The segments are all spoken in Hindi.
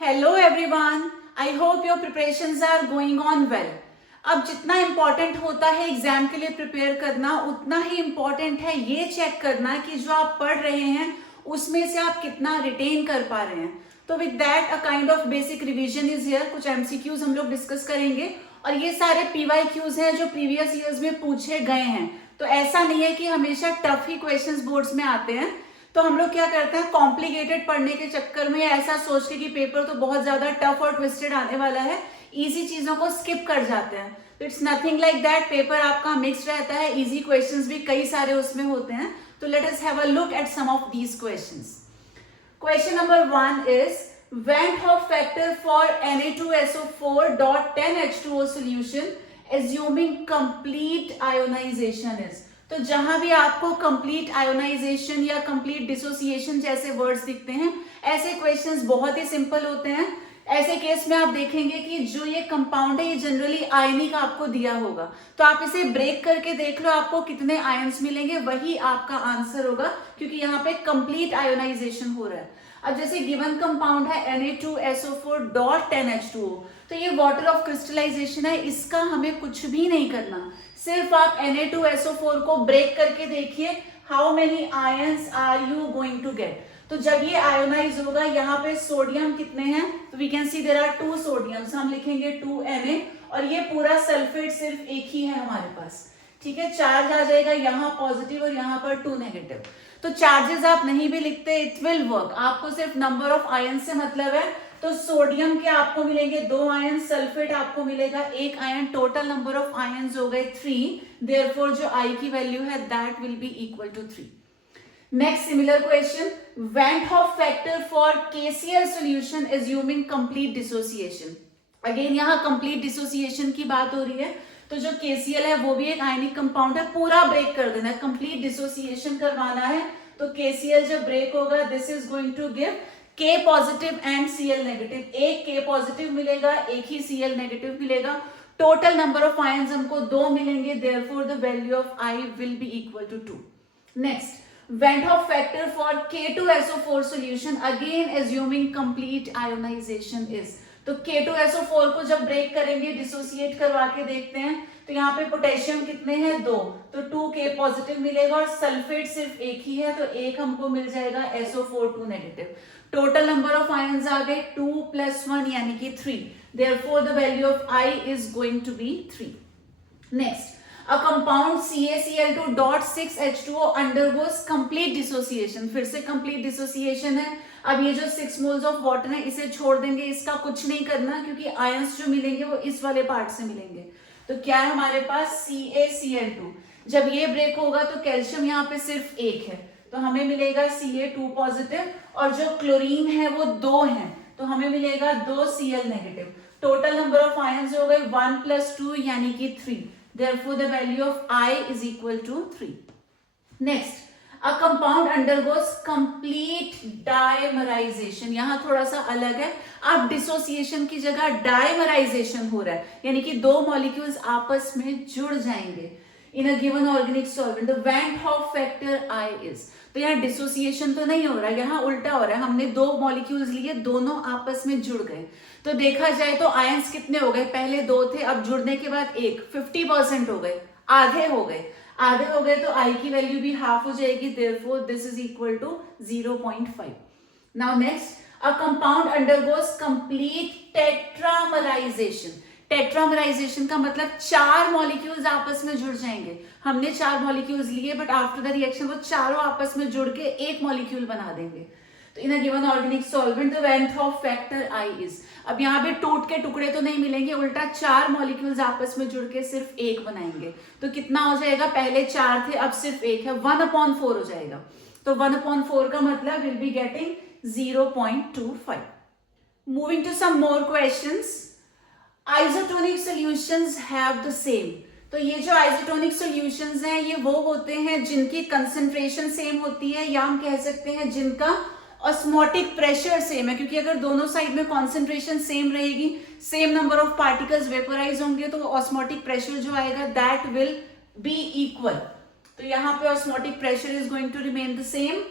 Hello everyone, I hope your preparations are going on well. अब जितना इम्पोर्टेंट होता है एग्जाम के लिए प्रिपेयर करना, उतना ही इम्पोर्टेंट है ये चेक करना कि जो आप पढ़ रहे हैं उसमें से आप कितना रिटेन कर पा रहे हैं। तो with that a kind of basic revision is here. कुछ एमसीक्यूज हम लोग डिस्कस करेंगे और ये सारे पीवाईक्यूज हैं जो प्रीवियस ईयर्स में पूछे गए हैं। तो ऐसा नहीं है कि हमेशा टफ ही क्वेश्चंस बोर्ड्स में आते हैं। तो हम लोग क्या करते हैं, कॉम्प्लिकेटेड पढ़ने के चक्कर में ऐसा सोच के कि पेपर तो बहुत ज्यादा टफ और ट्विस्टेड आने वाला है, इजी चीजों को स्किप कर जाते हैं। तो it's nothing like that. Paper आपका मिक्स रहता है, इजी क्वेश्चंस भी कई सारे उसमें होते हैं। तो let us have a look at some of these questions. Question number 1 is Van Hoff factor for Na2SO4.10H2O solution assuming complete ionization is। तो जहां भी आपको कंप्लीट आयोनाइजेशन या कंप्लीट डिसोसिएशन जैसे वर्ड्स दिखते हैं, ऐसे क्वेश्चंस बहुत ही सिंपल होते हैं। ऐसे केस में आप देखेंगे कि जो ये कंपाउंड है ये जनरली आयनिक आपको दिया होगा, तो आप इसे ब्रेक करके देख लो आपको कितने आयंस मिलेंगे, वही आपका आंसर होगा, क्योंकि यहाँ पे कंप्लीट आयोनाइजेशन हो रहा है। अब जैसे गिवन कंपाउंड है Na2SO4.10H2O, तो ये वाटर ऑफ क्रिस्टलाइजेशन है, इसका हमें कुछ भी नहीं करना। सिर्फ आप Na2SO4 को ब्रेक करके देखिए, how many ions are you going to get. तो जब ये आयोनाइज होगा, यहाँ पे सोडियम कितने हैं, तो we can see there are 2 sodiums, हम लिखेंगे 2Na, और ये पूरा सल्फेट सिर्फ एक ही है हमारे पास। ठीक है, चार्ज आ जाएगा यहाँ पॉजिटिव और यहाँ पर 2 नेगेटिव। तो चार्जेस आप नहीं भी लिखते, इट विल वर्क। आपको सिर्फ नंबर ऑफ आयन से मतलब है। तो सोडियम के आपको मिलेंगे 2 आयन, सल्फेट आपको मिलेगा 1 ion, total number of ions हो गए 3। देयरफॉर जो आई की वैल्यू है that will be equal to 3। Next similar question, Van Hoff factor for KCl solution assuming complete dissociation। Again यहाँ कंप्लीट डिसोसिएशन की बात हो रही है। तो जो KCl है वो भी एक आयनिक कंपाउंड है, पूरा ब्रेक कर देना है, कंप्लीत डिसोसिएशन करवाना है। तो KCl जब ब्रेक होगा, this is going to give K positive and Cl negative. एक K पॉजिटिव मिलेगा, एक ही Cl नेगेटिव मिलेगा। टोटल नंबर ऑफ आयंस हमको 2 मिलेंगे, therefore the value of I will be equal to 2। Next, Van Hoff factor for K2SO4 solution again assuming complete ionization is। तो K2SO4 को जब ब्रेक करेंगे, डिसोसिएट करवा के देखते हैं, तो यहाँ पे पोटेशियम कितने हैं, 2, तो 2K पॉजिटिव मिलेगा और सल्फेट सिर्फ एक ही है, तो एक हमको मिल जाएगा SO4 2 negative. Total number of ions आ गए 2 + 1 यानी कि 3। Therefore the value of I is going to be 3। Next, A compound CaCl2.6H2O undergoes complete dissociation। फिर से complete dissociation है। अब ये जो 6 moles of water है इसे छोड़ देंगे, इसका कुछ नहीं करना, क्योंकि आयंस जो मिलेंगे वो इस वाले पार्ट से मिलेंगे। तो क्या है हमारे पास CaCl2। जब ये ब्रेक होगा तो कैल्शियम यहाँ पे सिर्फ एक है, तो हमें मिलेगा Ca2 पॉजिटिव, और जो क्लोरीन है वो 2 है, तो हमें मिलेगा 2 Cl negative. Total number of ions हो गए 1 + 2 यानी कि 3। Therefore, the value of I is equal to 3. Next, a compound undergoes complete dimerization। यहाँ थोड़ा सा अलग है, अब डिसोसिएशन की जगह डाइमराइजेशन हो रहा है, यानी कि 2 मॉलिक्यूल्स आपस में जुड़ जाएंगे in a given organic solvent. The Van Hoff factor I is। तो यहाँ डिसोसिएशन तो नहीं हो रहा है, यहाँ उल्टा हो रहा है। हमने 2 मॉलिक्यूल्स लिए, दोनों आपस में जुड़ गए। तो देखा जाए तो आयंस कितने हो गए, पहले 2 थे, अब जुड़ने के बाद 1, 50% हो गए, आधे हो गए। आधे हो गए तो I की वैल्यू भी हाफ हो जाएगी, therefore this is equal to 0.5। Now next, a compound undergoes complete tetramerisation. Tetramerisation का मतलब 4 मॉलिक्यूल्स आपस में जुड़ जाएंगे। हमने 4 मॉलिक्यूल्स लिए, बट आफ्टर द रिएक्शन वो चारों आपस में जुड़ के एक मॉलिक्यूल बना देंगे। तो in a given organic solvent the Van Hoff factor I is। अब यहाँ पे टूट के टुकड़े तो नहीं मिलेंगे, उल्टा 4 मॉलिक्यूल्स आपस में जुड़ के सिर्फ एक बनाएंगे। तो कितना हो जाएगा, पहले 4 थे अब सिर्फ एक है, 1/4 हो जाएगा। तो 1/4 का मतलब will be getting 0.25। Moving to some more questions. Isotonic solutions have the same. तो ये जो आइसोटोनिक सॉल्यूशंस हैं ये वो होते हैं जिनकी कंसंट्रेशन सेम होती है, या हम कह सकते हैं जिनका ऑस्मोटिक प्रेशर सेम है, क्योंकि अगर दोनों साइड में कॉन्सेंट्रेशन सेम रहेगी, same number of particles vaporise होंगे, तो ऑस्मोटिक प्रेशर जो आएगा दैट विल बी इक्वल। तो यहाँ पे osmotic pressure is going to remain the same.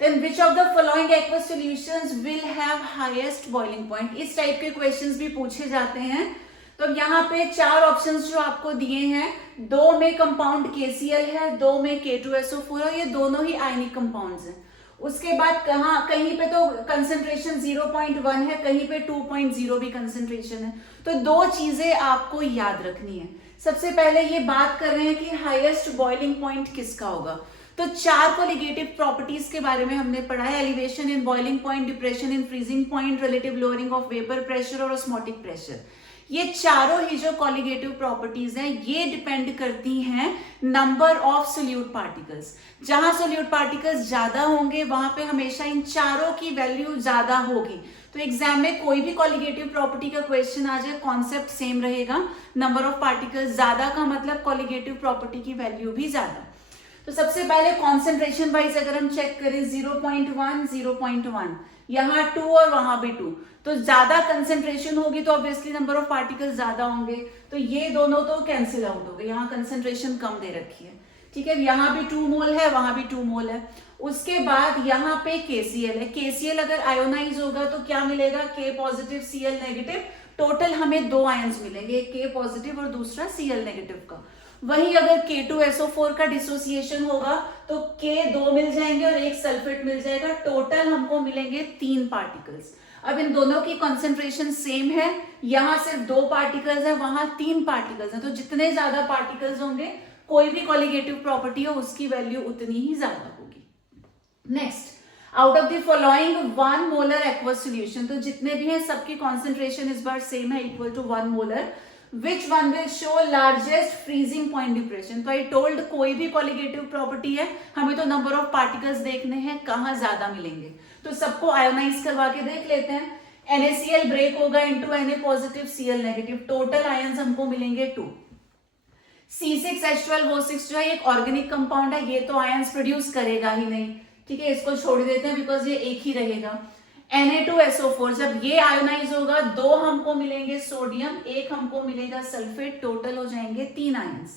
Then which of the following aqueous solutions will have highest boiling point, इस टाइप के क्वेश्चंस भी पूछे जाते हैं। तो यहाँ पे 4 ऑप्शंस जो आपको दिए हैं, 2 में कंपाउंड KCl है, 2 में K2SO4 है, ये दोनों ही आयनिक कंपाउंड्स हैं। उसके बाद कहीं पे तो कंसेंट्रेशन 0.1 है, कहीं पे 2.0 भी कंसेंट्रेशन है। तो 2 चीजें आपको याद रखनी है। सबसे पहले ये बात कर रहे हैं कि हाईएस्ट बॉइलिंग पॉइंट किसका होगा। तो 4 कोलिगेटिव प्रॉपर्टीज के बारे में हमने पढ़ा है, elevation in boiling point, depression in freezing point, relative lowering of vapour pressure और ऑस्मोटिक प्रेशर। ये चारों ही जो कॉलिगेटिव प्रॉपर्टीज हैं ये डिपेंड करती हैं नंबर ऑफ सोल्यूट पार्टिकल्स। जहां सोल्यूट पार्टिकल्स ज्यादा होंगे वहां पे हमेशा इन चारों की वैल्यू ज्यादा होगी। तो एग्जाम में कोई भी कॉलिगेटिव प्रॉपर्टी का क्वेश्चन आ जाए, कॉन्सेप्ट सेम रहेगा, नंबर ऑफ पार्टिकल्स ज्यादा का मतलब कॉलिगेटिव प्रॉपर्टी की वैल्यू भी ज्यादा। तो सबसे पहले कॉन्सेंट्रेशन वाइज अगर हम चेक करें 0.1 0.1, यहाँ 2 और वहां भी 2, तो ज्यादा कंसेंट्रेशन होगी तो ऑब्वियसली नंबर ऑफ पार्टिकल्स ज्यादा होंगे। तो ये दोनों तो कैंसिल आउट हो गए, यहाँ कंसेंट्रेशन कम दे रखी है, ठीक है। यहाँ भी 2 मोल है, वहां भी 2 मोल है। उसके बाद यहाँ पे KCl है, KCl अगर आयोनाइज होगा तो क्या मिलेगा, K positive Cl negative, total हमें 2 आयंस मिलेंगे, एक K पॉजिटिव और दूसरा Cl नेगेटिव का। वही अगर K2SO4 का डिसोसिएशन होगा तो K 2 मिल जाएंगे और एक सल्फेट मिल जाएगा, टोटल हमको मिलेंगे 3 पार्टिकल्स। अब इन दोनों की कॉन्सेंट्रेशन सेम है, यहां सिर्फ 2 पार्टिकल्स है, वहां 3 पार्टिकल्स है। तो जितने ज्यादा पार्टिकल्स होंगे कोई भी कॉलिगेटिव प्रॉपर्टी हो उसकी वैल्यू उतनी ही ज्यादा होगी। Next, out of the following 1 molar aqueous solution, तो जितने भी हैं सबकी कॉन्सेंट्रेशन इस बार सेम है, equal to 1 molar. Which one will show largest freezing point depression? तो I told कोई भी कॉलिगेटिव प्रॉपर्टी है, हमें तो नंबर ऑफ पार्टिकल्स देखने हैं कहाँ ज्यादा मिलेंगे। तो सबको आयोनाइज करवा के देख लेते हैं। NaCl ब्रेक होगा into Na positive Cl negative, total ions हमको मिलेंगे 2। C6H12O6 जो है एक ऑर्गेनिक कंपाउंड है, ये तो आयंस प्रोड्यूस करेगा ही नहीं, ठीक है, इसको छोड़ देते हैं बिकॉज ये एक ही रहेगा। Na2SO4 जब ये आयोनाइज होगा 2 हमको मिलेंगे सोडियम, 1 हमको मिलेगा सल्फेट, टोटल हो जाएंगे 3 आयंस।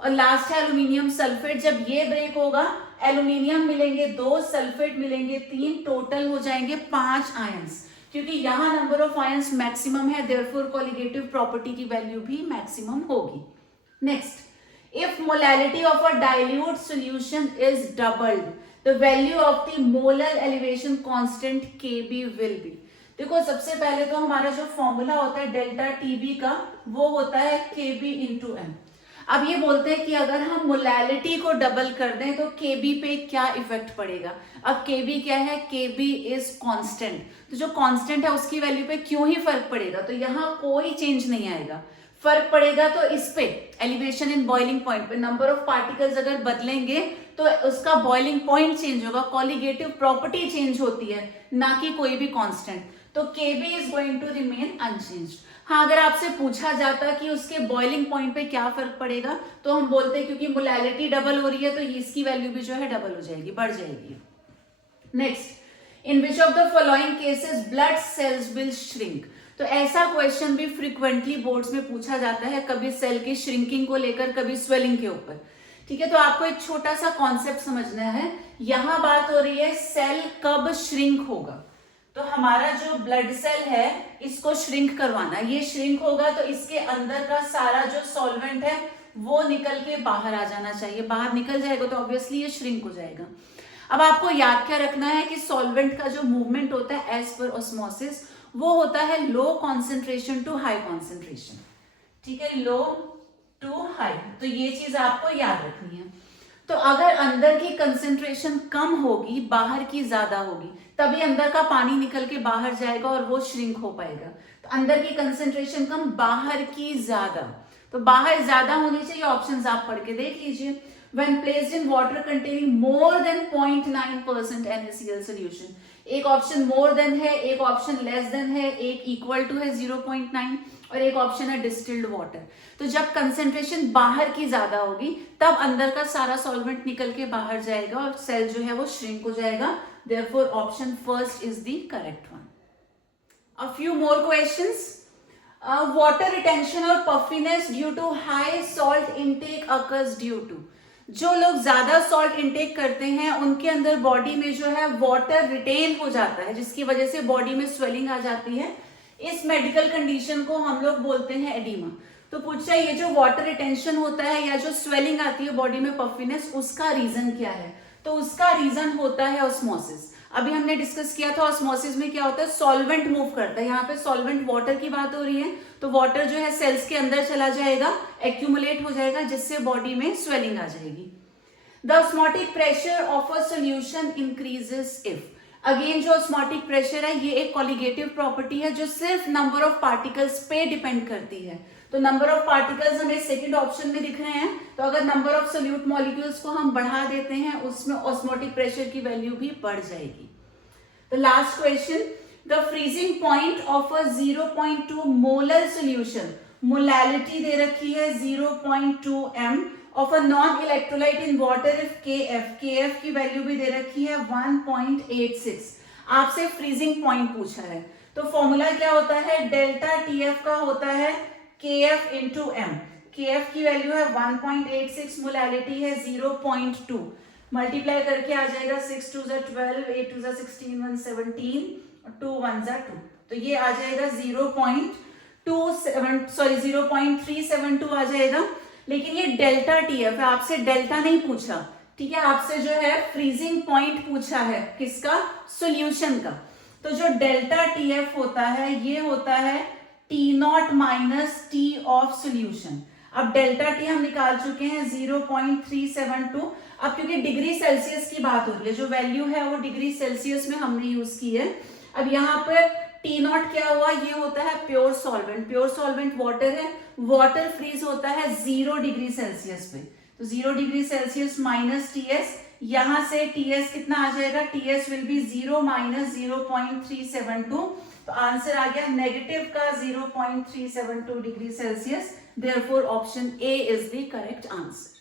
और लास्ट है एल्यूमिनियम सल्फेट, जब ये ब्रेक होगा एल्यूमिनियम मिलेंगे 2, सल्फेट मिलेंगे 3, टोटल हो जाएंगे 5 आयंस। क्योंकि यहां नंबर ऑफ आयंस मैक्सिमम है, देयरफॉर कॉलिगेटिव प्रॉपर्टी की वैल्यू भी मैक्सिमम होगी। Next, if molality of a dilute solution is doubled, the value of the molar elevation constant Kb will be। देखो सबसे पहले तो हमारा जो फॉर्मूला होता है डेल्टा Tb का, वो होता है Kb इंटू m। अब ये बोलते हैं कि अगर हम मोलैलिटी को डबल कर दें तो Kb पे क्या इफेक्ट पड़ेगा। अब Kb क्या है, Kb इज कांस्टेंट, तो जो कांस्टेंट है उसकी वैल्यू पे क्यों ही फर्क पड़ेगा, तो यहाँ कोई चेंज नहीं आएगा। फर्क पड़ेगा तो इस पे एलिवेशन इन बॉइलिंग पॉइंट पे, नंबर ऑफ पार्टिकल्स अगर बदलेंगे तो उसका बॉइलिंग पॉइंट चेंज होगा, कॉलिगेटिव प्रॉपर्टी चेंज होती है, ना कि कोई भी कांस्टेंट। तो Kb is going to remain unchanged. हाँ, अगर आपसे पूछा जाता कि उसके बॉइलिंग पॉइंट पे क्या फर्क पड़ेगा तो हम बोलते हैं क्योंकि मोलैलिटी डबल हो रही है तो इसकी वैल्यू भी जो है डबल हो जाएगी, बढ़ जाएगी। Next, in which of the following cases blood cells will shrink. तो ऐसा क्वेश्चन भी फ्रीक्वेंटली बोर्ड्स में पूछा जाता है, कभी सेल की श्रिंकिंग को लेकर, कभी स्वेलिंग के ऊपर, ठीक है। तो आपको एक छोटा सा कॉन्सेप्ट समझना है, यहां बात हो रही है सेल कब श्रिंक होगा। तो हमारा जो ब्लड सेल है इसको श्रिंक करवाना, ये श्रिंक होगा तो इसके अंदर का सारा जो सॉल्वेंट है वो निकल के बाहर आ जाना चाहिए, बाहर निकल जाएगा तो ऑब्वियसली ये श्रिंक हो जाएगा। अब आपको याद क्या रखना है कि सॉल्वेंट का जो मूवमेंट होता है एज पर ऑस्मोसिस, वो होता है low concentration to high concentration, ठीक है, लो टू हाई। तो ये चीज आपको याद रखनी है। तो अगर अंदर की कंसेंट्रेशन कम होगी, बाहर की ज्यादा होगी, तभी अंदर का पानी निकल के बाहर जाएगा और वो श्रिंक हो पाएगा। तो अंदर की कंसेंट्रेशन कम, बाहर की ज्यादा, तो बाहर ज्यादा होनी चाहिए। ऑप्शंस आप पढ़ के देख लीजिए। When placed in water containing more than 0.9% NaCl solution, एक ऑप्शन मोर देन है, एक ऑप्शन लेस देन है, एक इक्वल टू है 0.9 और एक ऑप्शन है डिस्टिल्ड वाटर। तो जब कंसेंट्रेशन बाहर की ज्यादा होगी तब अंदर का सारा सॉल्वेंट निकल के बाहर जाएगा और सेल जो है वो श्रिंक हो जाएगा। Therefore option first is the correct one. A few more questions. Water retention और puffiness due to high salt intake occurs due to. जो लोग ज्यादा सॉल्ट इंटेक करते हैं उनके अंदर बॉडी में जो है वाटर रिटेन हो जाता है, जिसकी वजह से बॉडी में स्वेलिंग आ जाती है। इस मेडिकल कंडीशन को हम लोग बोलते हैं एडिमा। तो पूछा ये जो वाटर रिटेंशन होता है या जो स्वेलिंग आती है बॉडी में पफिनेस, उसका रीजन क्या है? तो उसका रीजन होता है ऑस्मोसिस। अभी हमने डिस्कस किया था ऑस्मोसिस में क्या होता है, सॉल्वेंट मूव करता है। यहाँ पे सॉल्वेंट वाटर की बात हो रही है, तो वाटर जो है सेल्स के अंदर चला जाएगा, एक्यूमुलेट हो जाएगा, जिससे बॉडी में स्वेलिंग आ जाएगी। The osmotic pressure of a solution increases if, again जो ऑस्मोटिक प्रेशर है ये एक कॉलिगेटिव प्रॉपर्टी है जो सिर्फ नंबर ऑफ पार्टिकल्स पे डिपेंड करती है। तो नंबर ऑफ पार्टिकल्स हमें सेकंड ऑप्शन में दिख रहे हैं, तो अगर नंबर ऑफ सोल्यूट मॉलिक्यूल्स को हम बढ़ा देते हैं उसमें ऑस्मोटिक प्रेशर की वैल्यू भी बढ़ जाएगी। The last question, the freezing point of a 0.2 molar solution, molality दे रखी है 0.2 m of a non electrolyte in water if kf की वैल्यू भी दे रखी है 1.86। आपसे फ्रीजिंग पॉइंट पूछा है, तो फॉर्मूला क्या होता है, डेल्टा TF का होता है KF इंटू M। KF की वैल्यू है 1.86, मोलैलिटी है 0.2, मल्टीप्लाई करके आ जाएगा 6 2 12, 8 2 16, 1 17, 2 1 2, तो ये आ जाएगा 0.372 आ जाएगा। लेकिन ये डेल्टा TF है, आपसे डेल्टा नहीं पूछा, ठीक है, आपसे जो है फ्रीजिंग पॉइंट पूछा है, किसका, सॉल्यूशन का। तो जो डेल्टा TF होता है ये होता है T0 minus T of solution. अब डेल्टा T हम निकाल चुके हैं 0.372। अब क्योंकि डिग्री सेल्सियस की बात हो रही है, जो वैल्यू है वो डिग्री सेल्सियस में हमने यूज की है। अब यहाँ पर T0 क्या हुआ, ये होता है pure solvent, pure solvent water है, वाटर फ्रीज होता है 0 डिग्री सेल्सियस पे, तो 0 डिग्री सेल्सियस माइनस TS, यहां से TS कितना आ जाएगा, TS विल बी 0 माइनस 0.372, तो आंसर आ गया नेगेटिव का 0.372 degree Celsius. Therefore option A is the correct answer.